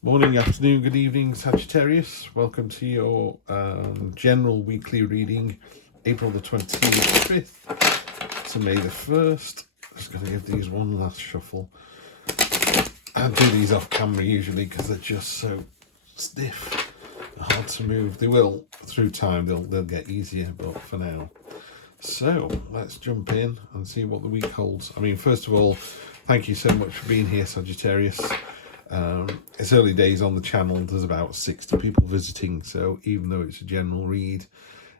Morning, afternoon, good evening, Sagittarius. Welcome to your general weekly reading, April the 25th to May the 1st. Just going to give these one last shuffle. I do these off camera usually because they're just so stiff, hard to move. They will, through time, they'll get easier, but for now. So let's jump in and see what the week holds. I mean, first of all, thank you so much for being here, Sagittarius. It's early days on the channel. There's about 60 people visiting, so even though it's a general read,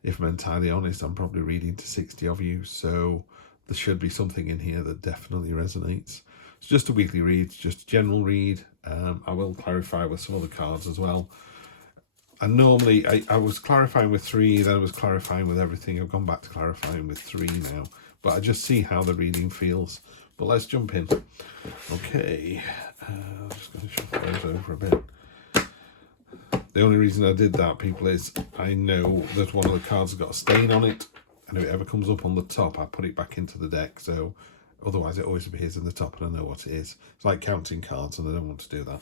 if I'm entirely honest, I'm probably reading to 60 of you, so there should be something in here that definitely resonates. It's just a weekly read, it's just a general read. I will clarify with some other cards as well. And normally I was clarifying with 3, then I was clarifying with everything. I've gone back to clarifying with 3 now, but I just see how the reading feels. But let's jump in. Okay, I'm just going to shuffle those over a bit. The only reason I did that, people, is I know that one of the cards has got a stain on it, and if it ever comes up on the top, I put it back into the deck, so otherwise it always appears in the top and I know what it is. It's like counting cards, and I don't want to do that.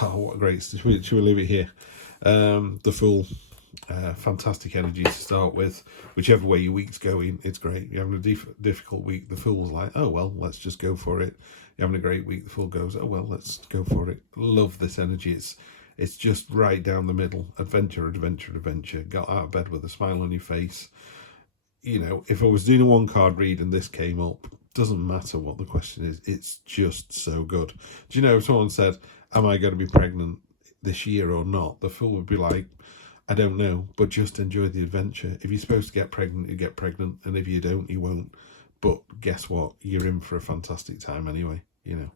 Oh, what a great... Should we leave it here? The Fool. Fantastic energy to start with. Whichever way your week's going, it's great. You're having a difficult week, the Fool's like, oh well, let's just go for it. You're having a great week, the Fool goes, oh well, let's go for it. Love this energy. It's just right down the middle. Adventure, adventure, adventure. Got out of bed with a smile on your face. You know, if I was doing a one card read and this came up, doesn't matter what the question is, it's just so good. Do you know, if someone said, am I going to be pregnant this year or not, the Fool would be like, I don't know, but just enjoy the adventure. If you're supposed to get pregnant, you get pregnant, and if you don't, you won't. But guess what? You're in for a fantastic time anyway, you know.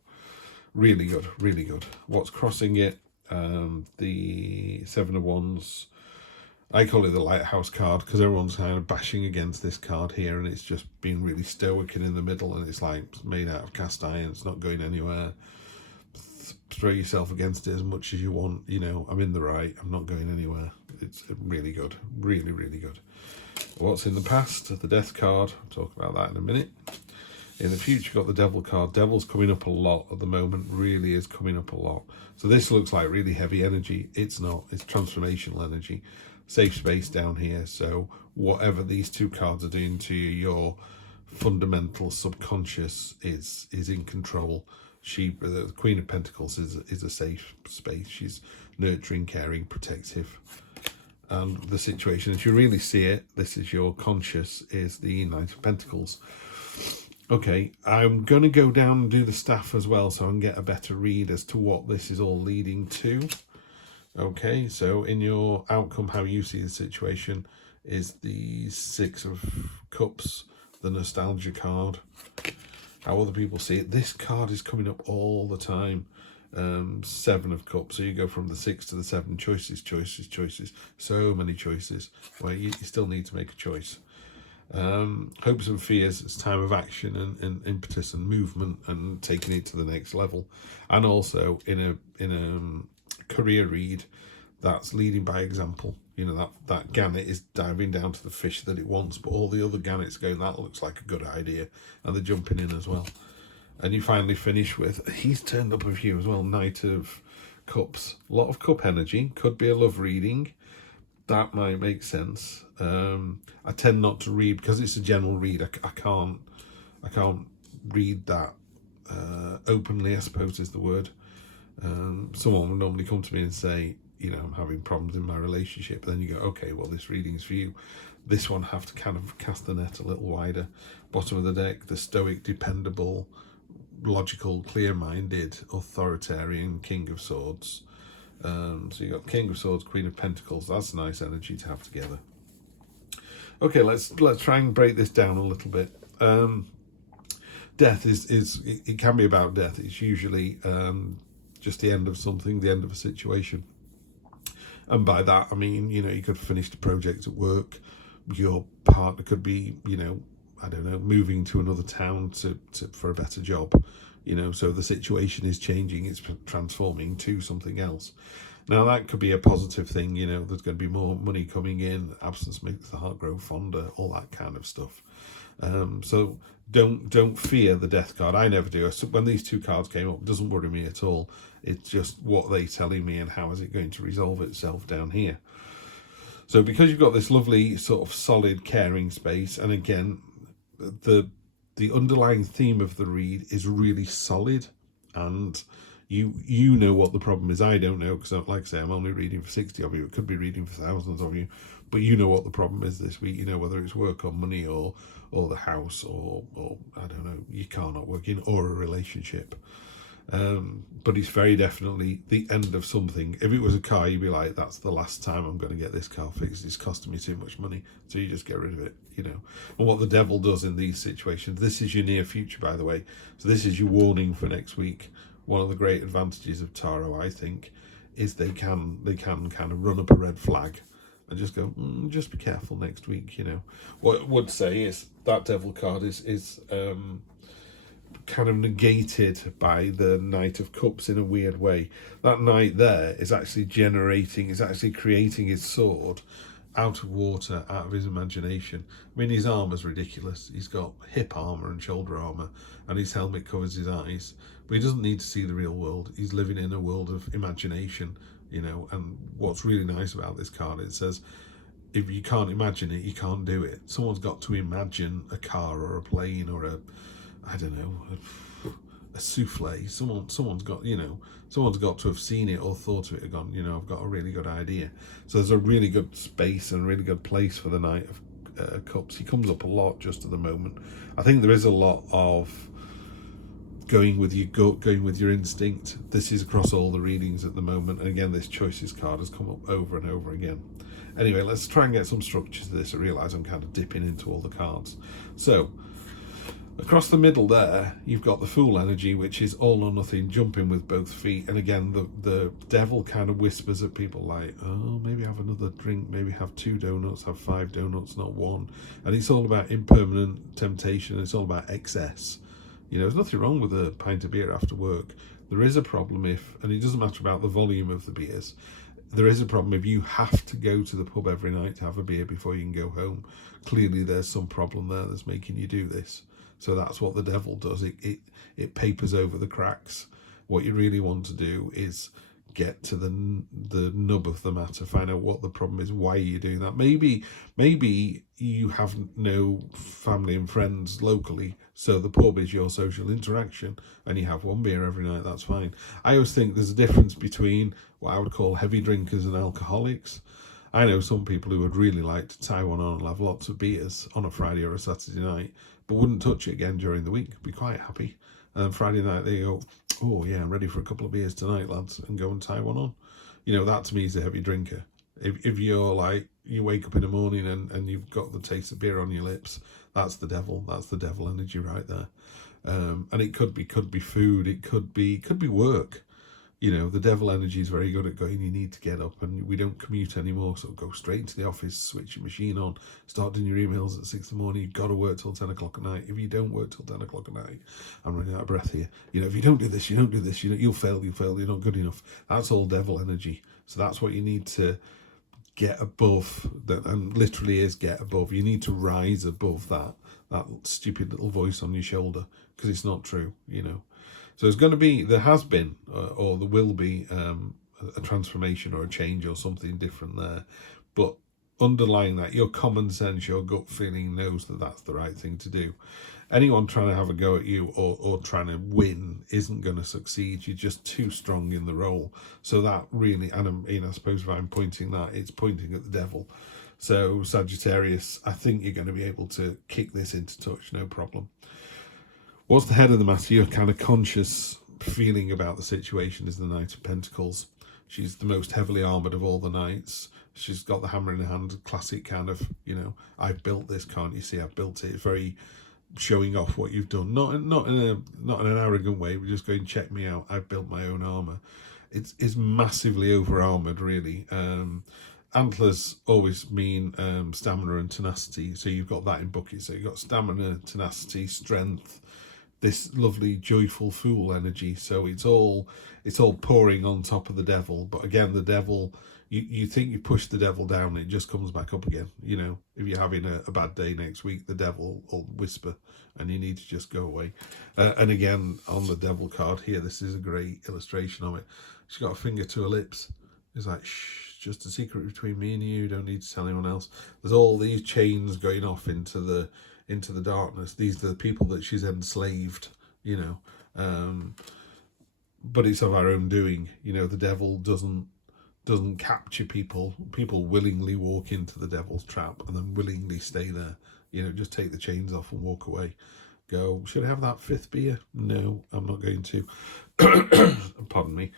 Really good, really good. What's crossing it? The 7 of Wands. I call it the Lighthouse card because everyone's kind of bashing against this card here, and it's just been really stoic and in the middle, and it's like it's made out of cast iron. It's not going anywhere. Throw yourself against it as much as you want. You know, I'm in the right. I'm not going anywhere. It's really good. Really, really good. What's in the past? The Death card. I'll talk about that in a minute. In the future, got the Devil card. Devil's coming up a lot at the moment. Really is coming up a lot. So this looks like really heavy energy. It's not. It's transformational energy. Safe space down here. So whatever these two cards are doing to you, your fundamental subconscious is in control. The Queen of Pentacles is a safe space. She's nurturing, caring, protective. And the situation, if you really see it, this is your conscious, is the Knight of Pentacles. Okay, I'm going to go down and do the staff as well so I can get a better read as to what this is all leading to. Okay, so in your outcome, how you see the situation is the 6 of Cups, the nostalgia card. How other people see it. This card is coming up all the time. 7 of Cups. So you go from the 6 to the 7. Choices, choices, choices. So many choices where you still need to make a choice. Hopes and fears. It's time of action and impetus and movement and taking it to the next level. And also in a career read, that's leading by example. You know, that gannet is diving down to the fish that it wants, but all the other gannets going, that looks like a good idea, and they're jumping in as well. And you finally finish with, he's turned up a few as well, Knight of Cups. A lot of cup energy, could be a love reading. That might make sense. I tend not to read, because it's a general read, I can't read that openly, I suppose is the word. Someone will normally come to me and say, you know, I'm having problems in my relationship. Then you go, okay, well, this reading's for you. This one have to kind of cast the net a little wider. Bottom of the deck, the stoic, dependable, logical, clear-minded, authoritarian King of Swords. So you got King of Swords, Queen of Pentacles. That's nice energy to have together. Okay, let's try and break this down a little bit. Death it can be about death. It's usually just the end of something, the end of a situation. And by that, I mean, you know, you could finish the project at work. Your partner could be, you know, I don't know, moving to another town for a better job. You know, so the situation is changing. It's transforming to something else. Now, that could be a positive thing. You know, there's going to be more money coming in. Absence makes the heart grow fonder. All that kind of stuff. So don't fear the death card. I never do. When these two cards came up, it doesn't worry me at all. It's just what they're telling me and how is it going to resolve itself down here. So because you've got this lovely sort of solid caring space, and again, the underlying theme of the read is really solid, and you know what the problem is. I don't know, because like I say, I'm only reading for 60 of you. It could be reading for thousands of you, but you know what the problem is this week. You know whether it's work or money or the house or I don't know, your car not working or a relationship. But it's very definitely the end of something. If it was a car, you'd be like, that's the last time I'm going to get this car fixed. It's costing me too much money. So you just get rid of it, you know. And what the devil does in these situations, this is your near future, by the way. So this is your warning for next week. One of the great advantages of tarot, I think, is they can kind of run up a red flag and just go, just be careful next week, you know. What I would say is that devil card is kind of negated by the Knight of Cups in a weird way. That knight there is actually creating his sword out of water, out of his imagination. I mean, his armour's ridiculous. He's got hip armour and shoulder armour, and his helmet covers his eyes. But he doesn't need to see the real world. He's living in a world of imagination, you know. And what's really nice about this card, it says, if you can't imagine it, you can't do it. Someone's got to imagine a car or a plane or I don't know, a souffle. Someone's got, you know, someone's got to have seen it or thought of it and gone, you know, I've got a really good idea. So there's a really good space and a really good place for the Knight of Cups. He comes up a lot just at the moment. I think there is a lot of going with your gut, going with your instinct. This is across all the readings at the moment. And again, this choices card has come up over and over again. Anyway, let's try and get some structure to this. I realise I'm kind of dipping into all the cards. So across the middle there, you've got the Fool energy, which is all or nothing, jumping with both feet. And again, the devil kind of whispers at people like, oh, maybe have another drink, maybe have 2 donuts, have 5 donuts, not 1. And it's all about impermanent temptation. It's all about excess. You know, there's nothing wrong with a pint of beer after work. There is a problem if, and it doesn't matter about the volume of the beers, there is a problem if you have to go to the pub every night to have a beer before you can go home. Clearly there's some problem there that's making you do this. So that's what the devil does. It papers over the cracks. What you really want to do is get to the nub of the matter, find out what the problem is, why you're doing that. Maybe you have no family and friends locally, so the pub is your social interaction and you have 1 beer every night, that's fine. I always think there's a difference between what I would call heavy drinkers and alcoholics. I know some people who would really like to tie one on and have lots of beers on a Friday or a Saturday night, but wouldn't touch it again during the week, be quite happy. And then Friday night they go, oh yeah, I'm ready for a couple of beers tonight, lads, and go and tie one on. You know, that to me is a heavy drinker. If you're like, you wake up in the morning and you've got the taste of beer on your lips, that's the devil. That's the devil energy right there. And it could be food, it could be work. You know, the devil energy is very good at going, you need to get up, and we don't commute anymore, so go straight into the office, switch your machine on, start doing your emails at 6 in the morning. You've got to work till 10 o'clock at night. If you don't work till 10 o'clock at night, I'm running out of breath here. You know, if you don't do this, you'll fail, you're not good enough. That's all devil energy. So that's what you need to get above, that, and literally is get above. You need to rise above that stupid little voice on your shoulder, because it's not true, you know. So there has been, or there will be a transformation or a change or something different there. But underlying that, your common sense, your gut feeling knows that that's the right thing to do. Anyone trying to have a go at you or trying to win isn't going to succeed. You're just too strong in the role. So that really, and I suppose if I'm pointing that, it's pointing at the devil. So Sagittarius, I think you're going to be able to kick this into touch, no problem. What's the head of the matter? Your kind of conscious feeling about the situation is the Knight of Pentacles. She's the most heavily armoured of all the knights. She's got the hammer in her hand, classic kind of, you know, I've built this, can't you see? I've built it. It's very showing off what you've done. Not in an arrogant way, but just going, check me out. I've built my own armour. It's massively over armoured, really. Antlers always mean stamina and tenacity. So you've got that in buckets. So you've got stamina, tenacity, strength, this lovely joyful Fool energy. So it's all pouring on top of the Devil. But again, the Devil, you think you push the Devil down and it just comes back up again. You know, if you're having a bad day next week, the Devil will whisper and you need to just go away. And again, on the Devil card here, this is a great illustration of it. She's got a finger to her lips. It's like, shh, just a secret between me and you. Don't need to tell anyone else. There's all these chains going off into the darkness. These are the people that she's enslaved, you know. But it's of our own doing. You know, the Devil doesn't capture people. People willingly walk into the Devil's trap and then willingly stay there. You know, just take the chains off and walk away. Go, should I have that 5th beer? No, I'm not going to. Pardon me.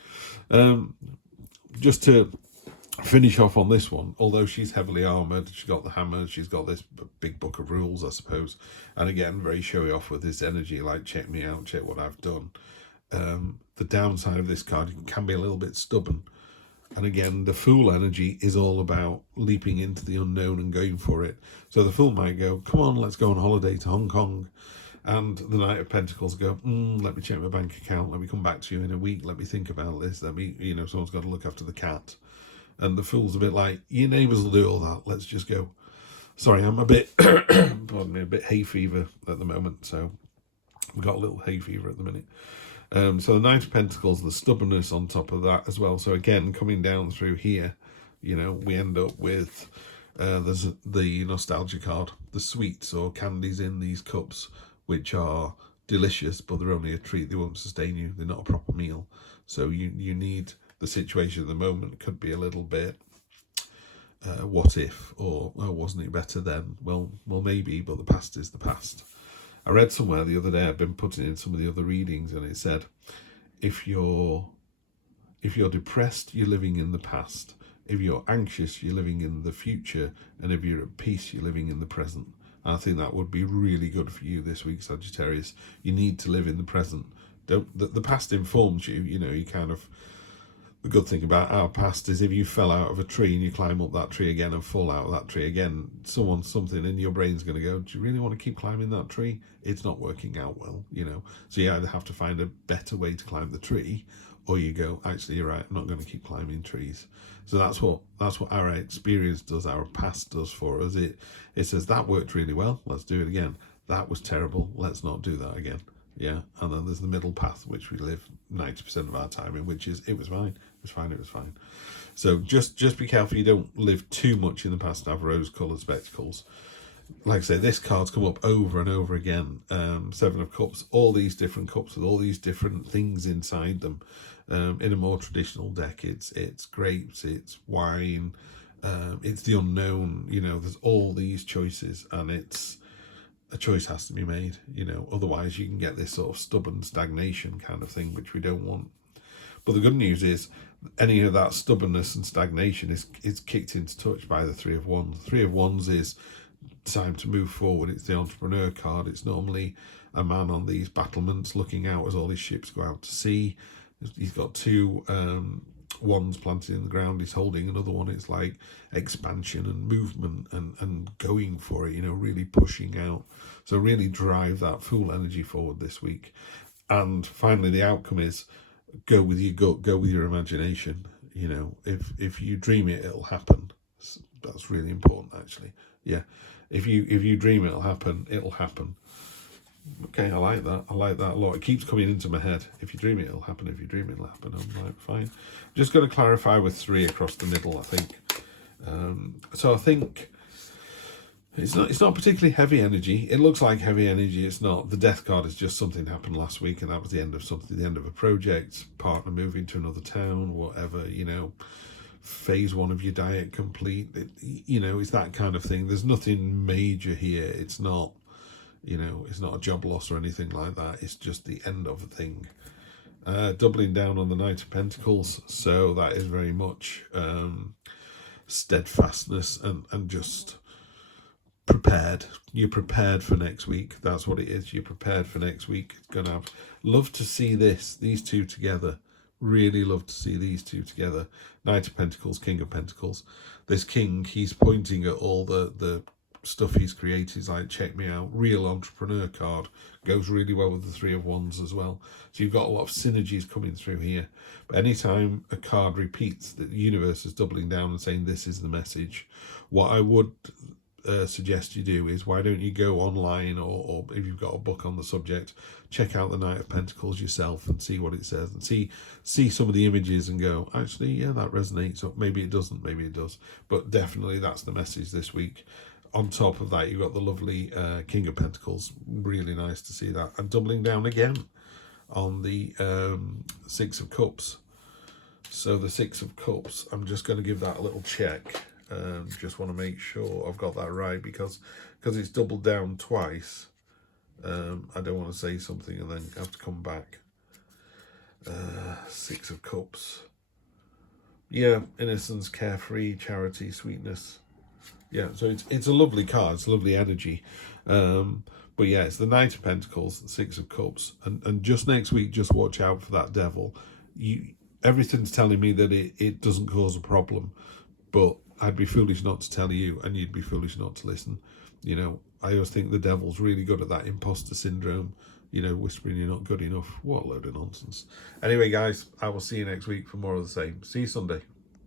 Just to finish off on this one, although she's heavily armoured, she's got the hammer, she's got this big book of rules, I suppose. And again, very showy off with this energy, like, check me out, check what I've done. The downside of this card, it can be a little bit stubborn. And again, the Fool energy is all about leaping into the unknown and going for it. So the Fool might go, come on, let's go on holiday to Hong Kong. And the Knight of Pentacles go, let me check my bank account. Let me come back to you in a week. Let me think about this. Let me, you know, someone's got to look after the cat. And the Fool's a bit like, your neighbours will do all that. Let's just go. Sorry, I'm a bit, pardon me, a bit hay fever at the moment. So we've got a little hay fever at the minute. So the Knight of Pentacles, the stubbornness on top of that as well. So again, coming down through here, you know, we end up with there's the nostalgia card, the sweets or candies in these cups, which are delicious, but they're only a treat. They won't sustain you. They're not a proper meal. So you need, the situation at the moment could be a little bit, what if, or oh, wasn't it better then? Well, maybe, but the past is the past. I read somewhere the other day, I've been putting in some of the other readings, and it said, if you're depressed, you're living in the past. If you're anxious, you're living in the future. And if you're at peace, you're living in the present. And I think that would be really good for you this week, Sagittarius. You need to live in the present. The past informs you, you know, you kind of, the good thing about our past is if you fell out of a tree and you climb up that tree again and fall out of that tree again, something in your brain's going to go, do you really want to keep climbing that tree? It's not working out well, you know. So you either have to find a better way to climb the tree, or you go, actually, you're right, I'm not going to keep climbing trees. So that's what our experience does, our past does for us. It says, that worked really well, let's do it again. That was terrible, let's not do that again. Yeah, and then there's the middle path, which we live 90% of our time in, which is, it was fine. It was fine. So just be careful you don't live too much in the past and have rose-coloured spectacles. Like I say, this card's come up over and over again. 7 of Cups, all these different cups with all these different things inside them. In a more traditional deck, it's grapes, it's wine, it's the unknown. You know, there's all these choices, and a choice has to be made. You know, otherwise you can get this sort of stubborn stagnation kind of thing, which we don't want. But the good news is, any of that stubbornness and stagnation is kicked into touch by the 3 of Wands. 3 of Wands is time to move forward. It's the entrepreneur card. It's normally a man on these battlements looking out as all his ships go out to sea. He's got 2 wands planted in the ground. He's holding another one. It's like expansion and movement and going for it, you know, really pushing out. So really drive that Fool energy forward this week. And finally, the outcome is, go with your gut, go with your imagination. You know, if you dream it, it'll happen. That's really important, actually. Yeah, if you dream it'll happen, it'll happen. Okay, I like that. I like that a lot. It keeps coming into my head. If you dream it, it'll happen. If you dream it, it'll happen. I'm like, fine. Just going to clarify with 3 across the middle, I think. So I think it's not particularly heavy energy. It looks like heavy energy. It's not. The Death card is just something happened last week, and that was the end of something, the end of a project, partner moving to another town, whatever, you know, phase 1 of your diet complete. You know, it's that kind of thing. There's nothing major here. It's not, you know, it's not a job loss or anything like that. It's just the end of a thing. Doubling down on the Knight of Pentacles. So that is very much steadfastness and just prepared. You're prepared for next week. That's what it is. You're prepared for next week. Gonna have, love to see these 2 together. Really love to see these 2 together. Knight of Pentacles, King of Pentacles. This king, he's pointing at all the stuff he's created is like, check me out, real entrepreneur card, goes really well with the Three of Wands as well. So you've got a lot of synergies coming through here. But anytime a card repeats, the universe is doubling down and saying this is the message. What I would suggest you do is, why don't you go online, or if you've got a book on the subject, check out the Knight of Pentacles yourself and see what it says, and see some of the images and go, actually, yeah, that resonates, or maybe it doesn't, maybe it does, but definitely that's the message this week. On top of that, you've got the lovely King of Pentacles. Really nice to see that. And doubling down again on the Six of Cups. So the Six of Cups, I'm just going to give that a little check. Just want to make sure I've got that right, because it's doubled down twice. I don't want to say something and then have to come back. Six of Cups. Yeah, innocence, carefree, charity, sweetness. Yeah, so it's a lovely card, it's a lovely energy. But yeah, it's the Knight of Pentacles, the Six of Cups. And just next week, just watch out for that devil. Everything's telling me that it doesn't cause a problem, but I'd be foolish not to tell you, and you'd be foolish not to listen. You know, I always think the devil's really good at that imposter syndrome, you know, whispering you're not good enough. What a load of nonsense. Anyway, guys, I will see you next week for more of the same. See you Sunday.